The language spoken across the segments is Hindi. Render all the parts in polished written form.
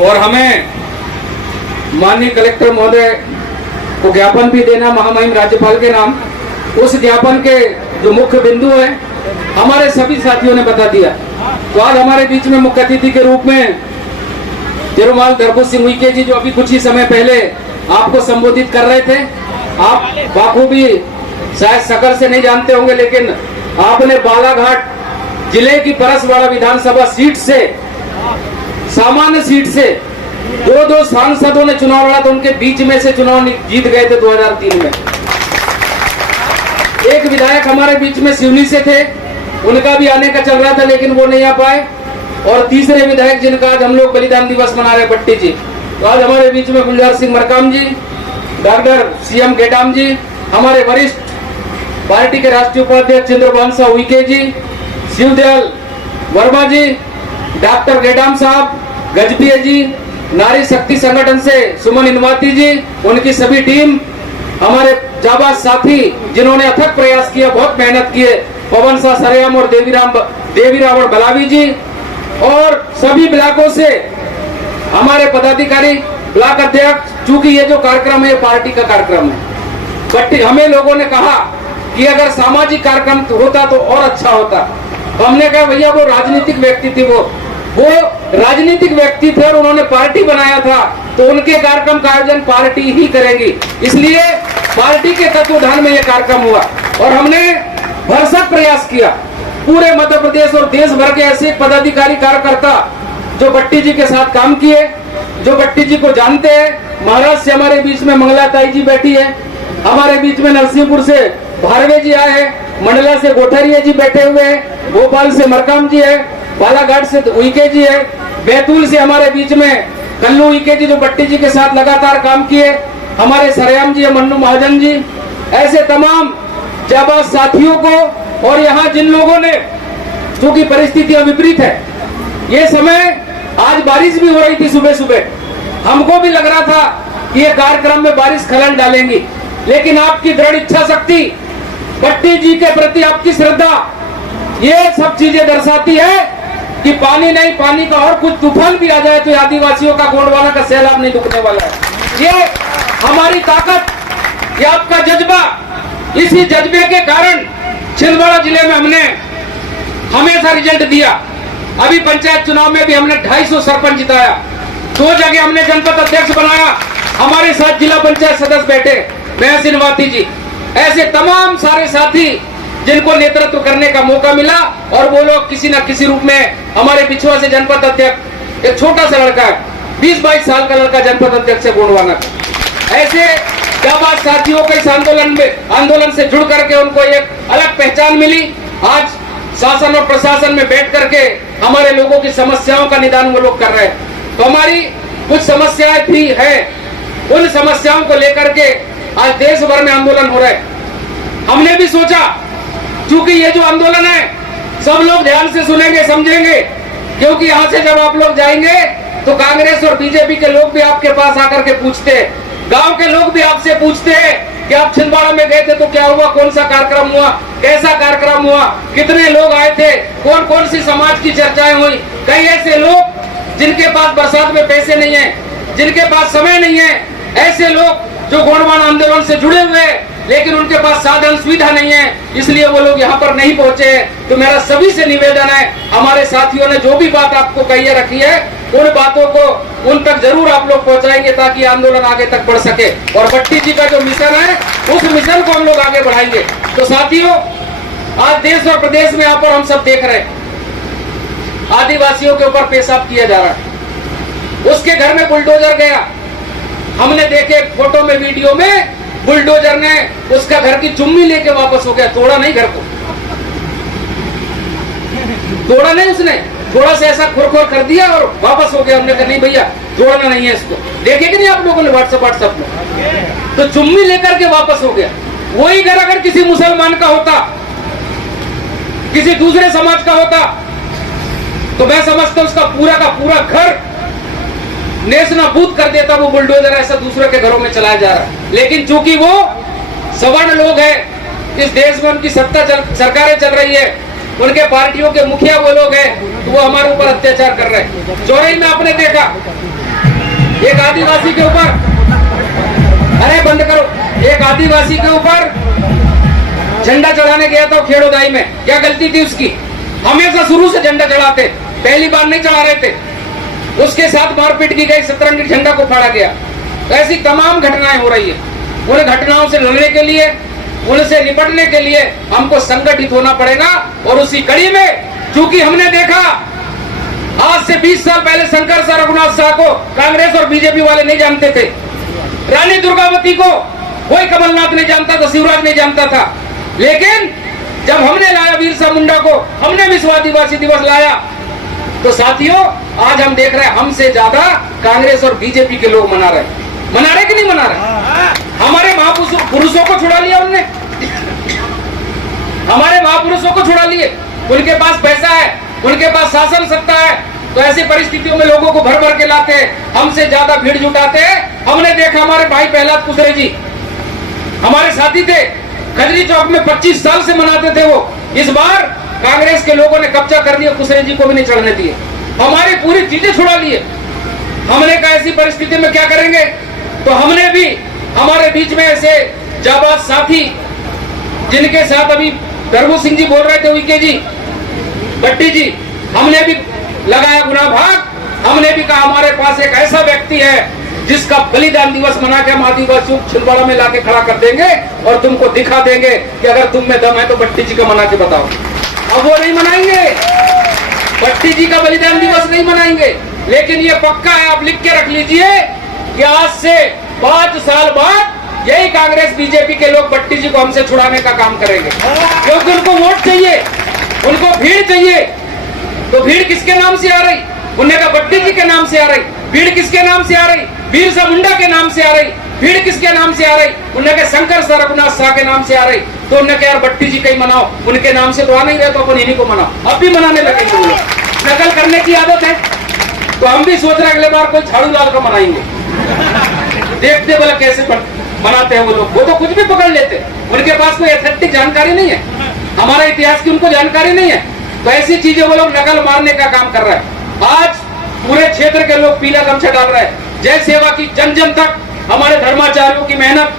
और हमें माननीय कलेक्टर महोदय को ज्ञापन भी देना महामहिम राज्यपाल के नाम। उस ज्ञापन के जो मुख्य बिंदु है हमारे सभी साथियों ने बता दिया। तो आज हमारे बीच में मुख्य अतिथि के रूप में तिरुमाल दरबुस सिंह उइके जी, जो अभी कुछ ही समय पहले आपको संबोधित कर रहे थे। आप बाखूबी शायद शकल से नहीं जानते होंगे, लेकिन आपने बालाघाट जिले की परसवाड़ा विधानसभा सीट से, सामान्य सीट से दो सांसदों ने चुनाव लड़ा, तो उनके बीच में से चुनाव जीत गए थे 2003 में। एक विधायक हमारे बीच में सिवनी से थे, उनका भी आने का चल रहा था लेकिन वो नहीं आ पाए। और तीसरे विधायक जिनका आज हम लोग बलिदान दिवस मना रहे, भट्टी जी, तो आज हमारे बीच में गुलजार सिंह मरकाम जी, डॉक्टर सीएम गेडाम जी, हमारे वरिष्ठ पार्टी के राष्ट्रीय उपाध्यक्ष चंद्रभान उइके जी, शिवदयाल वर्मा जी, डॉक्टर गेडाम साहब, गजबीए जी, नारी शक्ति संगठन से सुमन इनवाती जी, उनकी सभी टीम, हमारे जाबाज साथी जिन्होंने अथक प्रयास किया, बहुत मेहनत किए, पवन शाह सरेआम और देवीरावण बलावी जी, और सभी ब्लॉकों से हमारे पदाधिकारी, ब्लॉक अध्यक्ष। चूंकि ये जो कार्यक्रम है पार्टी का कार्यक्रम है, बट हमें लोगों ने कहा कि अगर सामाजिक कार्यक्रम होता तो और अच्छा होता। तो हमने कहा भैया वो राजनीतिक व्यक्ति थी, वो राजनीतिक व्यक्ति थे और उन्होंने पार्टी बनाया था, तो उनके कार्यक्रम का आयोजन पार्टी ही करेगी, इसलिए पार्टी के तत्वाधान में यह कार्यक्रम हुआ। और हमने भरसक प्रयास किया, पूरे मध्य प्रदेश और देश भर के ऐसे पदाधिकारी कार्यकर्ता जो भट्टी जी के साथ काम किए, जो भट्टी जी को जानते हैं। महाराष्ट्र से हमारे बीच में मंगला ताई जी बैठी है, हमारे बीच में नरसिंहपुर से भारवे जी आए हैं, मंडला से गोठरिया जी बैठे हुए हैं, भोपाल से मरकाम जी है, बालाघाट से उइके जी है, बैतूल से हमारे बीच में कल्लू उइके जी जो भट्टी जी के साथ लगातार काम किए, हमारे सरेआम जी, मन्नू महाजन जी, ऐसे तमाम जाबाज साथियों को। और यहाँ जिन लोगों ने, क्योंकि परिस्थितियां विपरीत है, ये समय आज बारिश भी हो रही थी सुबह सुबह, हमको भी लग रहा था कि ये कार्यक्रम में बारिश खलल डालेंगी, लेकिन आपकी दृढ़ इच्छा शक्ति, भट्टी जी के प्रति आपकी श्रद्धा, ये सब चीजें दर्शाती है कि पानी नहीं, पानी का और कुछ तूफान भी आ जाए तो आदिवासियों का गोंडवाना का सैलाब नहीं रुकने वाला है। ये हमारी ताकत, ये आपका जज्बा, इसी जज्बे के कारण छिंदवाड़ा जिले में हमने हमेशा रिजल्ट दिया। अभी पंचायत चुनाव में भी हमने 250 सरपंच जिताया, 2 जगह हमने जनपद अध्यक्ष बनाया, हमारे साथ जिला पंचायत सदस्य बैठे, महस इनवाती जी, ऐसे तमाम सारे साथी जिनको नेतृत्व करने का मौका मिला। और वो लोग किसी न किसी रूप में, हमारे पिछुआ से जनपद अध्यक्ष एक छोटा सा लड़का है, 20-22 साल का लड़का जनपद अध्यक्ष है गोंडवाना का। ऐसे जाबाज साथियों के इस आंदोलन से जुड़ करके उनको एक अलग पहचान मिली। आज शासन और प्रशासन में बैठ करके हमारे लोगों की समस्याओं का निदान वो लोग कर रहे हैं। तो हमारी कुछ समस्याएं भी है, उन समस्याओं को लेकर के आज देश भर में आंदोलन हो रहा है। हमने भी सोचा, क्योंकि ये जो आंदोलन है सब लोग ध्यान से सुनेंगे, समझेंगे, क्योंकि यहाँ से जब आप लोग जाएंगे तो कांग्रेस और बीजेपी के लोग भी आपके पास आकर के पूछते हैं, गांव के लोग भी आपसे पूछते हैं कि आप छिंदवाड़ा में गए थे तो क्या हुआ, कौन सा कार्यक्रम हुआ, कैसा कार्यक्रम हुआ, कितने लोग आए थे, कौन कौन सी समाज की चर्चाएं हुई। कई ऐसे लोग जिनके पास बरसात में पैसे नहीं है, जिनके पास समय नहीं है, ऐसे लोग जो गोंडवाना आंदोलन से जुड़े हुए हैं लेकिन उनके पास साधन सुविधा नहीं है, इसलिए वो लोग यहाँ पर नहीं पहुंचे। तो मेरा सभी से निवेदन है, हमारे साथियों ने जो भी बात आपको कही रखी है उन बातों को उन तक जरूर आप लोग पहुंचाएंगे ताकि आंदोलन आगे तक बढ़ सके। और भट्टी जी का जो मिशन है उस मिशन को हम लोग आगे बढ़ाएंगे। तो साथियों, आज देश और प्रदेश में यहाँ पर हम सब देख रहे हैं आदिवासियों के ऊपर पेशाब किया जा रहा है। उसके घर में बुलडोजर गया, हमने देखे फोटो में, वीडियो में, बुलडोजर ने उसका घर की चुम्मी लेके वापस हो गया, तोड़ा नहीं घर को, तोड़ा नहीं, उसने थोड़ा सा ऐसा खुरखोर कर दिया और वापस हो गया। हमने कहा नहीं भैया तोड़ना नहीं है इसको, देखे कि नहीं आप लोगों ने व्हाट्सएप में, तो चुम्मी लेकर के वापस हो गया। वही घर अगर किसी मुसलमान का होता, किसी दूसरे समाज का होता, तो मैं समझता उसका पूरा का पूरा घर नेस्तनाबूद कर देता। वो बुलडोजर ऐसा दूसरे के घरों में चलाया जा रहा है, लेकिन चूंकि वो सवर्ण लोग हैं, इस देश में उनकी सरकारें चल रही है, उनके पार्टियों के मुखिया वो लोग हैं, तो वो हमारे ऊपर अत्याचार कर रहे हैं। चौराई में आपने देखा एक आदिवासी के ऊपर, अरे बंद करो, एक आदिवासी के ऊपर झंडा चढ़ाने गया था खेड़ोदाई में, क्या गलती थी उसकी? हमेशा शुरू से झंडा चढ़ाते, पहली बार नहीं चढ़ा रहे थे। उसके साथ मारपीट की गई, सतरंगी झंडा को फाड़ा गया। ऐसी तमाम घटनाएं हो रही है। उन घटनाओं से लड़ने के लिए, उनसे निपटने के लिए हमको संगठित होना पड़ेगा। और उसी कड़ी में चूंकि हमने देखा आज से 20 साल पहले शंकर शाह रघुनाथ शाह को कांग्रेस और बीजेपी वाले नहीं जानते थे, रानी दुर्गावती को कोई कमलनाथ नहीं जानता था, शिवराज नहीं जानता था। लेकिन जब हमने लाया बिरसा मुंडा को, हमने विश्व आदिवासी दिवस लाया, तो साथियों आज हम देख रहे हैं हमसे ज्यादा कांग्रेस और बीजेपी के लोग मना रहे कि नहीं मना रहे? हमारे महापुरुषों को छुड़ा लिया उनने, हमारे महापुरुषों को छुड़ा लिए। उनके पास पैसा है, उनके पास शासन सत्ता है, तो ऐसी परिस्थितियों में लोगों को भर भर के लाते हैं, हमसे ज्यादा भीड़ जुटाते हैं। हमने देखा हमारे भाई प्रहलाद कुशरे जी हमारे साथी थे, खजरी चौक में 25 साल से मनाते थे वो। इस बार कांग्रेस के लोगों ने कब्जा कर दिया, कुशरे जी को भी नहीं चढ़ने दिए, हमारी पूरी चीजें छुड़ा लिए। हमने कहा ऐसी परिस्थिति में क्या करेंगे? तो हमने भी हमारे बीच में ऐसे जाबाज साथी, जिनके साथ अभी प्रभु सिंह जी बोल रहे थे, उइके जी, भट्टी जी, हमने भी लगाया गुना भाग। हमने भी कहा हमारे पास एक ऐसा व्यक्ति है जिसका बलिदान दिवस मना के हम आदिवासियों को छिंदवाड़ा में लाके खड़ा कर देंगे और तुमको दिखा देंगे कि अगर तुम में दम है तो भट्टी जी का मना के बताओ। अब वो नहीं मनाएंगे, भट्टी जी का बलिदान दिवस नहीं मनाएंगे, लेकिन ये पक्का है, आप लिख के रख लीजिए कि आज से 5 साल बाद यही कांग्रेस बीजेपी के लोग भट्टी जी को हमसे छुड़ाने का काम करेंगे, क्योंकि उनको वोट चाहिए, उनको भीड़ चाहिए। तो भीड़ किसके नाम से आ रही? उन्होंने कहा भट्टी जी के नाम से आ रही। भीड़ किसके नाम से आ रही? बिरसा मुंडा के नाम से आ रही। भीड़ किसके नाम से आ रही? उन्होंने कहा शंकर शाह रघुनाथ शाह के नाम से आ रही। तो उन्होंने कहा यार भट्टी जी कहीं मनाओ, उनके नाम से तो आ नहीं रहे, तो अपन इन्हीं को मनाओ। अब भी मनाने लगेंगे वो लोग, नकल करने की आदत है। तो हम भी सोच रहे अगले बार कोई झाड़ू लाल का मनाएंगे, देखते बोला कैसे बनाते हैं वो लोग। वो तो कुछ भी पकड़ लेते, उनके पास कोई एथेटिक जानकारी नहीं है, हमारे इतिहास की उनको जानकारी नहीं है। तो ऐसी चीजें वो लोग नकल मारने का काम कर रहे हैं। आज पूरे क्षेत्र के लोग पीला गमछा डाल रहे हैं। जय सेवा की जन जन तक हमारे धर्माचार्यों की मेहनत,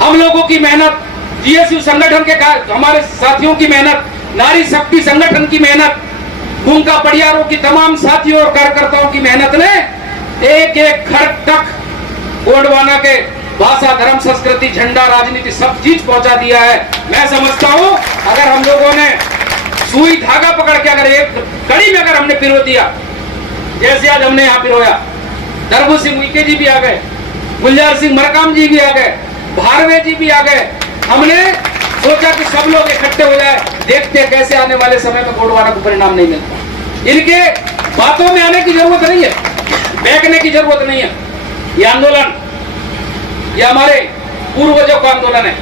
हम लोगों की मेहनत, जीएसयू संगठन के हमारे साथियों की मेहनत, नारी शक्ति संगठन की मेहनत, भूमका पड़ियारों की तमाम साथियों और कार्यकर्ताओं की मेहनत ने एक एक घर तक गोंडवाना के भाषा, धर्म, संस्कृति, झंडा, राजनीति सब चीज पहुंचा दिया है। मैं समझता हूं अगर हम लोगों ने सुई धागा पकड़ के अगर एक कड़ी में अगर हमने पिरो दिया, जैसे आज हमने यहाँ पिरोया, दरबू सिंह उइके जी भी आ गए, गुलजार सिंह मरकाम जी भी आ गए, भारवे जी भी आ गए। हमने सोचा कि सब लोग इकट्ठे हो जाए, देखते हैं कैसे आने वाले समय में गोंडवाना को परिणाम नहीं मिलता। इनके बातों में आने की जरूरत नहीं है, बहकने की जरूरत नहीं है। ये आंदोलन, ये हमारे पूर्वजों का आंदोलन है,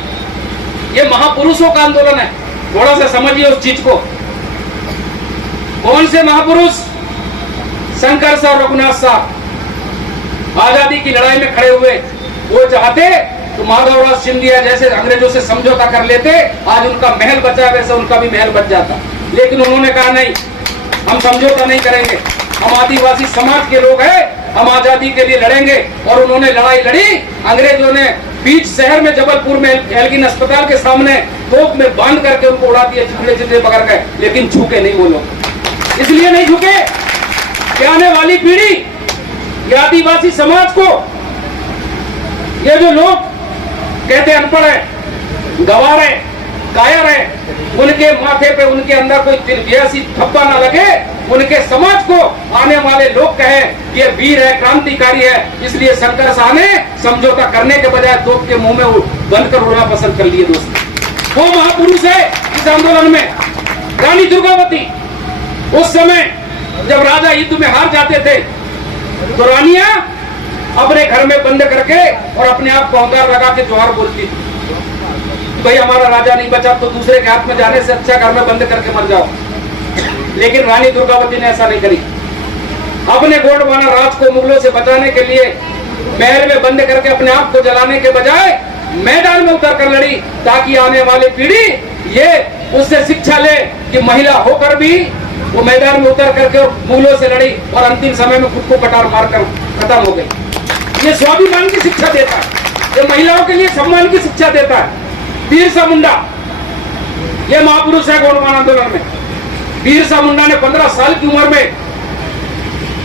ये महापुरुषों का आंदोलन है। थोड़ा सा समझिए उस चीज को। कौन से महापुरुष? शंकर शाह, रघुनाथ शाह आजादी की लड़ाई में खड़े हुए। वो चाहते तो माधवराव सिंधिया जैसे अंग्रेजों से समझौता कर लेते, आज उनका महल बचा वैसे उनका भी महल बच जाता। लेकिन उन्होंने कहा नहीं, हम समझौता नहीं करेंगे, हम आदिवासी समाज के लोग हैं, हम आजादी के लिए लड़ेंगे। और उन्होंने लड़ाई लड़ी। अंग्रेजों ने बीच शहर में जबलपुर में एल्गिन अस्पताल के सामने तोप में बांध करके उनको उड़ा दिया, चिथड़े चिथड़े पकड़ गए, लेकिन झुके नहीं वो लोग। इसलिए नहीं झुके कि आने वाली पीढ़ी, ये आदिवासी समाज को, ये जो लोग कहते अनपढ़ है, गंवार है, कायर है, उनके माथे पे, उनके अंदर कोई तिरबियासी थप्पा ना लगे, उनके समाज को आने वाले लोग कहें ये वीर है, क्रांतिकारी है। इसलिए शंकर शाह ने समझौता करने के बजाय तोप के मुंह में बंद कर उड़ना पसंद कर लिए। दोस्त, वो महापुरुष है इस आंदोलन में, रानी दुर्गावती। उस समय जब राजा युद्ध में हार जाते थे तो रानियां अपने घर में बंद करके और अपने आप को औंकार लगा के जोहार बोलती थी, भाई हमारा राजा नहीं बचा तो दूसरे के हाथ में जाने से अच्छा घर में बंद करके मर जाओ। लेकिन रानी दुर्गावती ने ऐसा नहीं करी। अपने गोंडवाना राज को मुगलों से बचाने के लिए महल में बंद करके अपने आप को जलाने के बजाय मैदान में उतर कर लड़ी, ताकि आने वाली पीढ़ी ये उससे शिक्षा ले कि महिला होकर भी वो मैदान में उतर करके मुगलों से लड़ी और अंतिम समय में खुद को कटार मारकर खत्म हो गई। ये स्वाभिमान की शिक्षा देता है, ये महिलाओं के लिए सम्मान की शिक्षा देता है। बिरसा मुंडा ये महापुरुष है गौरवान आंदोलन में। बिरसा मुंडा ने 15 साल की उम्र में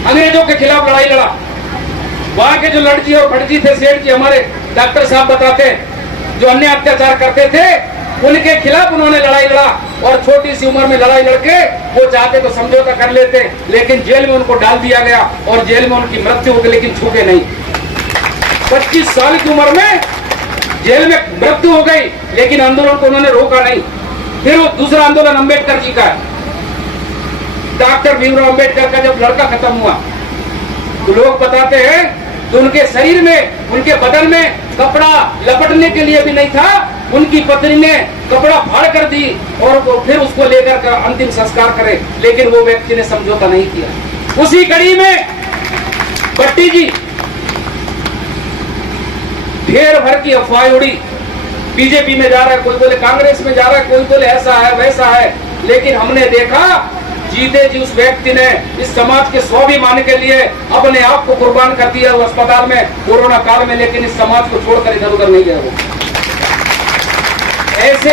अंग्रेजों के खिलाफ लड़ाई लड़ा। वहां के जो लड़जी और भटजी थे, सेठ जी हमारे डॉक्टर साहब बताते हैं, जो अन्य अत्याचार करते थे उनके खिलाफ उन्होंने लड़ाई लड़ा। और छोटी सी उम्र में लड़ाई लड़के वो चाहते तो समझौता कर लेते, लेकिन जेल में उनको डाल दिया गया और जेल में उनकी मृत्यु हो गई, लेकिन छूटे नहीं। 25 साल की उम्र में जेल में मृत्यु हो गई, लेकिन आंदोलन को उन्होंने रोका नहीं। फिर वो दूसरा आंदोलन अंबेडकर जी का है। डॉक्टर भीमराव अंबेडकर का जब लड़का खत्म हुआ तो लोग बताते हैं कि उनके शरीर में, उनके बदन में कपड़ा लपटने के लिए भी नहीं था। उनकी पत्नी ने कपड़ा फाड़ कर दी और वो फिर उसको लेकर अंतिम संस्कार करे, लेकिन वो व्यक्ति ने समझौता नहीं किया। उसी कड़ी में भट्टी जी ढेर भर की अफवाह उड़ी, बीजेपी में जा रहा है, कोई बोले कांग्रेस में जा रहा है, कोई बोले ऐसा है वैसा है। लेकिन हमने देखा जीते जी उस व्यक्ति ने इस समाज के स्वाभिमान के लिए अपने आप को कुर्बान कर दिया अस्पताल में कोरोना काल में, लेकिन इस समाज को छोड़कर इधर उधर नहीं गया वो। ऐसे